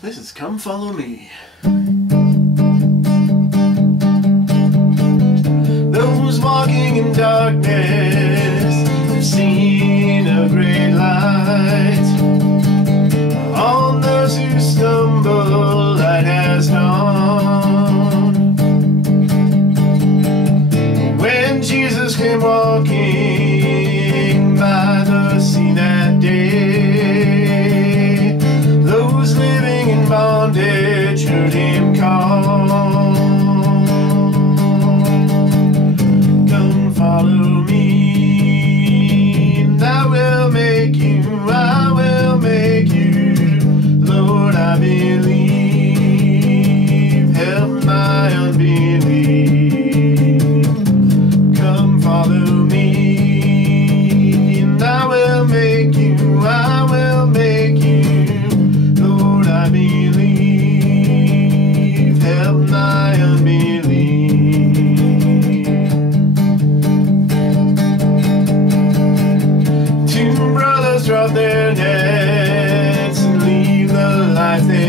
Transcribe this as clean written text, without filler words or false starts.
This is Come Follow Me. Those walking in darkness have seen a great light. On those who stumble, light has dawned. When Jesus came walking by the sea that day, those living in bondage heard him call. Come follow me, and I will make you, I will make you. Lord, I believe, help my unbelief. Come follow me, and I will make you, I will make you. Lord, I believe, help my unbelief. Two brothers drop their nets and leave the life they